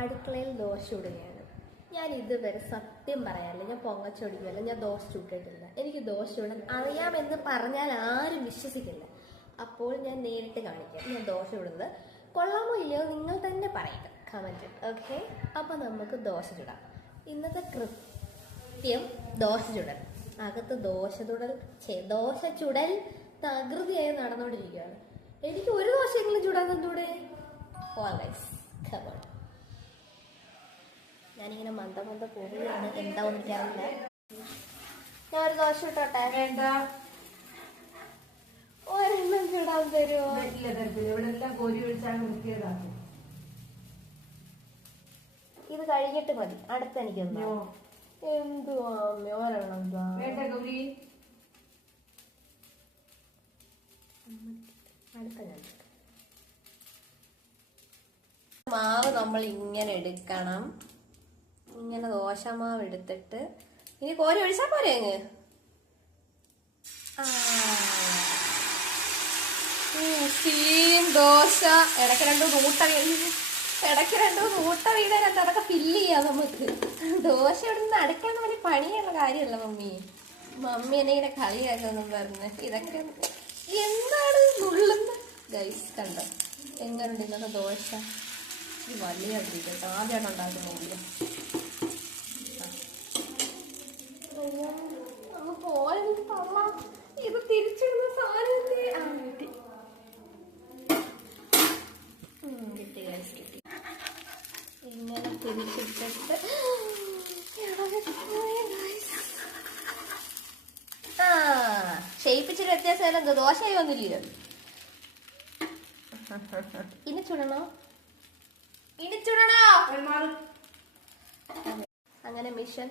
അടുക്കളയിൽ ദോശ ചുടുകയാണ്. ഞാൻ ഇതുവരെ സത്യം പറയാറില്ല, ഞാൻ പൊങ്ങച്ചൊടിക്കുമല്ല, ഞാൻ ദോശ ചുട്ടിട്ടില്ല. എനിക്ക് ദോശ ചുടാൻ അറിയാമെന്ന് പറഞ്ഞാൽ ആരും വിശ്വസിക്കില്ല. അപ്പോൾ ഞാൻ നേരിട്ട് കാണിക്കാം ഞാൻ ദോശ ചുടുന്നത്. കൊള്ളാമോ ഇല്ലയോ നിങ്ങൾ തന്നെ പറയുക കമൻറ്റ്. ഓക്കെ, അപ്പം നമുക്ക് ദോശ ചുടാം. ഇന്നത്തെ കൃത്യം ദോശ ചുടൽ. അകത്ത് ദോശ ചുടൽ തകൃതിയായി നടന്നുകൊണ്ടിരിക്കുകയാണ്. എനിക്ക് ഒരു ദോശയെങ്കിലും ചുടാൻ തന്നൂടെ? Always come on. ഞാനിങ്ങനെ മന്ദ പോവുകയാണ്, എന്താ ഒന്നിട്ടാവില്ല. ഞാൻ ഒരു ദോശ ഇട്ടോട്ടെ? വേണ്ട, ഒരെണ്ണം ചുടാൻ തരുമോ? ഇവിടെ എല്ലാം കോരി ഒഴിച്ചാണ് മുക്കിയതാണ്. ഇത് കഴിഞ്ഞിട്ട് മതി, അടുത്ത എനിക്ക് എന്തുവാ ഒരെണ്ണം വേണ്ട ഗൗരി, അടുത്ത ഞാൻ. മാവ് നമ്മൾ ഇങ്ങനെ എടുക്കണം. ഇങ്ങനെ ദോശമാവ് എടുത്തിട്ട് ഇനി കോരി ഒഴിച്ചാ പോരെ അങ്ങ്. ദോശ ഇടയ്ക്ക് രണ്ടു ഊട്ട വീടാൻ അതൊക്കെ ഫില്ല് ചെയ്യാം നമുക്ക്. ദോശ ഇവിടുന്ന് അടുക്കാൻ വലിയ പണിയുള്ള കാര്യമല്ല മമ്മി എന്നെ ഇങ്ങനെ കളിയാക്കൊന്നും പറഞ്ഞ്. ഇതൊക്കെ എന്താണ് നുള്ളുന്ന ഗൈസ്? കണ്ടോ എങ്ങനെയുണ്ട് ഇന്നത്തെ ദോശ? വലിയ കേട്ടോ, ആദ്യമാണ് ഉണ്ടാക്കുന്നില്ല. ഇത് തിരിച്ചിടുന്ന സാധനം കിട്ടി ഗൈസ്, കിട്ടി. ഇങ്ങനെ തിരിച്ചിട്ടിട്ട് ഷേപ്പിച്ചിട്ട് വ്യത്യാസം എന്തോ ദോശയായി വന്നില്ലല്ലോ. ഇനി ചുടണോ? അങ്ങനെ മിഷൻ